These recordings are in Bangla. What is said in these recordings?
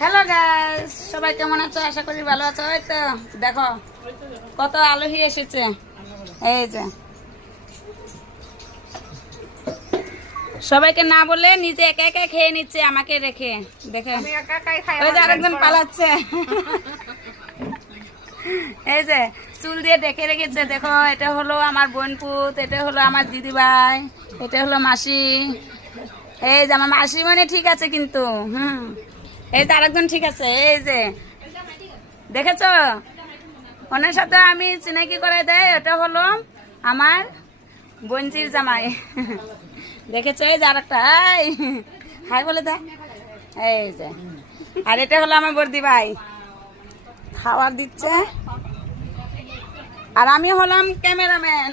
হ্যালো গাইস, সবাই কেমন আছো? আশা করি ভালো আছো। এই তো দেখো কত আলহী এসেছে। এই যে সবাইকে না বলে নিজে একা একা খেয়ে নিচ্ছে আমাকে রেখে। দেখে ওই যে আরেকজন পালাচ্ছে। এই যে চুল দিয়ে ডেকে রেখেছে। দেখো, এটা হলো আমার বোনপুত, এটা হলো আমার দিদিভাই, এটা হলো মাসি। এই যে আমার মাসি মানে ঠিক আছে কিন্তু এই যে আরেকজন ঠিক আছে। এই যে দেখেছো, ওনার সাথে আমি চিনাকি করে দেয়। এটা হলো আমার বোনজির জামাই। দেখেছো, এই যে আরেকটা হাই বলে দেয়। এই যে আর এটা হলো আমার বর্দি ভাই, খাবার দিচ্ছে। আর আমি হলাম ক্যামেরাম্যান,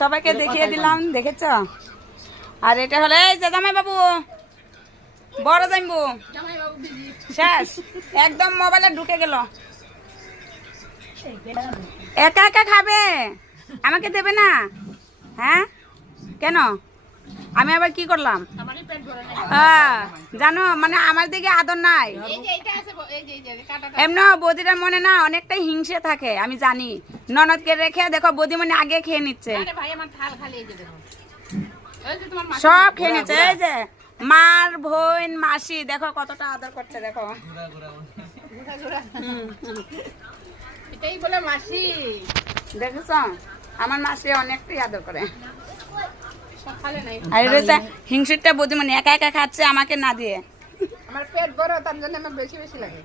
সবাইকে দেখিয়ে দিলাম। দেখেছ? আর এটা হলো এই যে জামাই বাবু, বড় জামাইবু। শেষ একদম মোবাইলে ঢুকে গেল। একা একা খাবে, আমাকে দেবে না? হ্যাঁ কেন? আমি আবার কি করলাম জানো? মানে আমার দিকে আদর নাই। এমন বৌদিটার মনে না অনেকটাই হিংসে থাকে, আমি জানি। ননদকে রেখে দেখো বৌদি মনে আগে খেয়ে নিচ্ছে, সব খেয়ে নিচ্ছে। এই যে মার বোন মাসি দেখো কতটা আদর করছে। দেখো এটাই বলে মাসি। দেখেছ, আমার মাসি অনেকটাই আদর করে। আর হিংসুরটা বৌদি মানে একা একা খাচ্ছে আমাকে না দিয়ে। আমার পেট বড়, তার জন্য আমার বেশি বেশি লাগে।